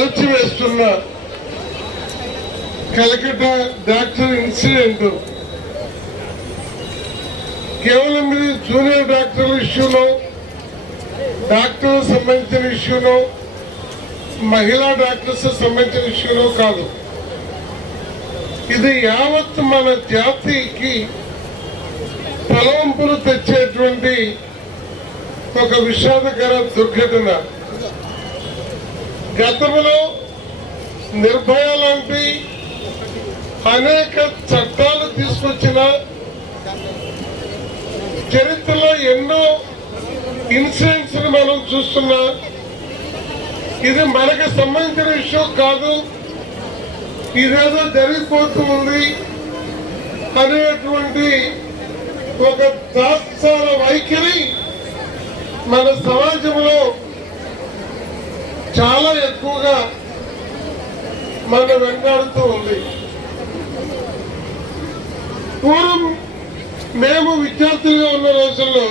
అలచివేస్తున్న Calcutta doctor incident కేవలం ఇది junior డాక్టర్ల ఇష్యూలో, డాక్టర్లకు సంబంధించిన ఇష్యూలో, మహిళా డాక్టర్స్ సంబంధించిన ఇష్యూలో కాదు. ఇది యావత్ మన జాతికి తలవంపులు తెచ్చేటువంటి ఒక విషాదకర దుర్ఘటన. గతంలో నిర్భయ లాంటి అనేక చట్టాలు తీసుకొచ్చిన చరిత్రలో ఎన్నో ఇన్సిడెంట్స్ మనం చూస్తున్నా. ఇది మనకు సంబంధించిన విషయం కాదు, ఇదేదో జరిగిపోతూ ఉంది అనేటువంటి ఒక తాత్సార వైఖరి మన సమాజంలో చాలా ఎక్కువగా మన వెంటాడుతూ ఉంది. పూర్వం మేము విద్యార్థులుగా ఉన్న రోజుల్లో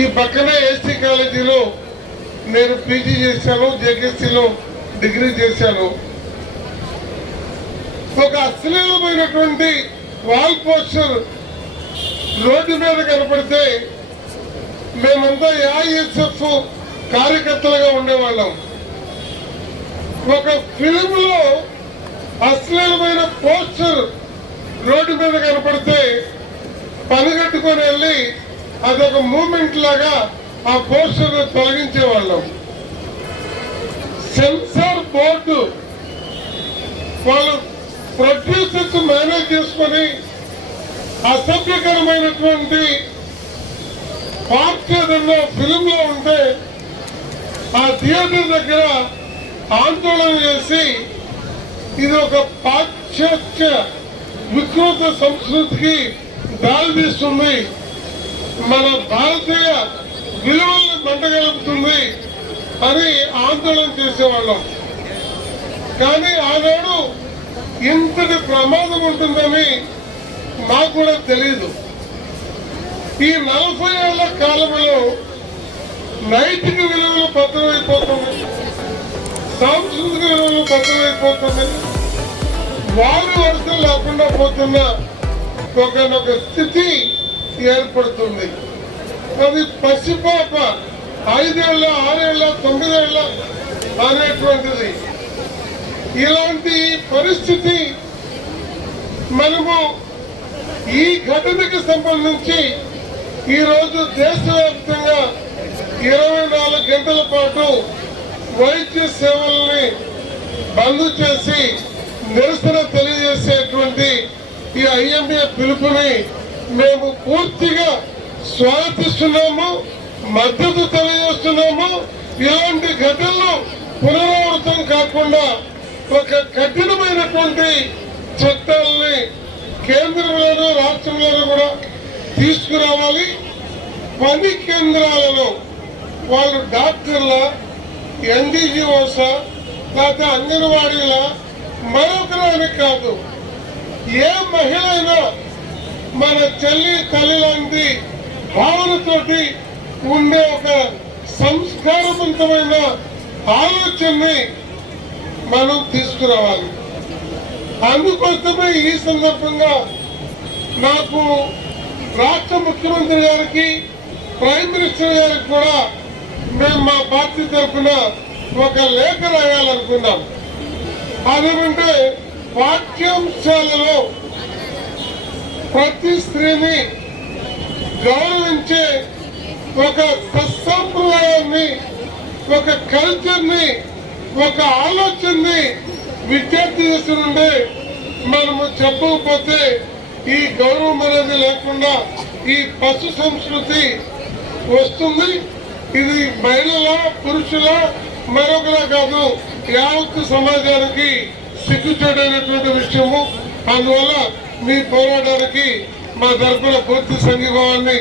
ఈ పక్కనే ఏసీ కాలేజీలో నేను పీజీ చేశాను, జేకేసీలో డిగ్రీ చేశాను. ఒక అశ్లీలమైనటువంటి వాల్ పోస్టర్ రోడ్డు మీద కనపడితే మేమంతా ఏఐఎస్ఎఫ్ కార్యకర్తలుగా ఉండేవాళ్ళం. ఒక ఫిల్మ్లో అశ్లీలమైన పోస్టర్ రోడ్డు మీద కనపడితే పనిగట్టుకొని వెళ్ళి అదొక మూమెంట్ లాగా ఆ పోస్టర్ తొలగించేవాళ్ళం. సెన్సార్ బోర్డు వాళ్ళు ప్రొడ్యూసర్స్ మేనేజ్ చేసుకొని అసభ్యకరమైనటువంటి పార్ట్ ఏదన్నా ఫిల్మ్ లో ఉంటే ఆ థియేటర్ దగ్గర ఆందోళన చేసి ఇది ఒక పాశ్చాత్య వికృత సంస్కృతికి దారితీస్తుంది, మన భారతీయ విలువలను మంటగలుపుతుంది అని ఆందోళన చేసేవాళ్ళం. కానీ ఆనాడు ఇంతటి ప్రమాదం ఉంటుందని మాకు కూడా తెలీదు. ఈ 40 ఏళ్ల కాలంలో నైతిక విలువలు పతనమైపోతుంది, సాంస్కృతిక విలువలు పతనమైపోతుంది, వారి వరుస లేకుండా పోతున్న ఒకనొక స్థితి ఏర్పడుతుంది. అది పసిపాప 5 ఏళ్ళ 6 ఏళ్ళ 9 ఏళ్ళ అనేటువంటిది. ఇలాంటి పరిస్థితి మనము ఈ ఘటనకు సంబంధించి ఈరోజు దేశవ్యాప్తంగా 24 గంటల పాటు వైద్య సేవల్ని బంద్ చేసి నిరసన తెలియజేసేటువంటి ఈ ఐఎంఏ పిలుపుని మేము పూర్తిగా స్వాగతిస్తున్నాము, మద్దతు తెలియజేస్తున్నాము. ఇలాంటి ఘటనలు పునరావృతం కాకుండా ఒక కఠినమైనటువంటి చట్టాలని కేంద్రంలోనూ రాష్ట్రంలోనూ కూడా తీసుకురావాలి. పని కేంద్రాలలో వాళ్ళు డాక్టర్ల, ఎన్డీజీఓస, లేకపోతే అంగన్వాడీల మరొకరాని కాదు, ఏ మహిళ అయినా మన తల్లి లాంటి భావనతోటి ఉండే ఒక సంస్కారవంతమైన ఆలోచనని మనం తీసుకురావాలి. అందుకోసమే ఈ సందర్భంగా నాకు రాష్ట్ర ముఖ్యమంత్రి గారికి, ప్రైమ్ మినిస్టర్ గారికి కూడా మేము మా పార్టీ తరఫున ఒక లేఖ రాయాలనుకున్నాం. అదేమంటే పాఠ్యాంశాలలో ప్రతి స్త్రీని గౌరవించే ఒక సత్సంప్రదాయాన్ని, ఒక కల్చర్ని, ఒక ఆలోచనని విద్యార్థి దశ నుండి మనము చెప్పకపోతే ఈ గౌరవం అనేది లేకుండా ఈ పశు సంస్కృతి వస్తుంది. ఇది మహిళల, పురుషుల మరొకలా కాదు, యావత్తు సమాజానికి సిగ్గుచేటైనటువంటి విషయము. అందువల్ల మీ పోరాటానికి మా తరఫున పూర్తి సంఘీభావాన్ని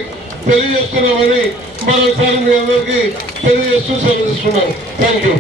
తెలియజేస్తున్నామని మరోసారి మీ అందరికీ తెలియజేస్తూ సెలవు తీసుకున్నాను. Thank you.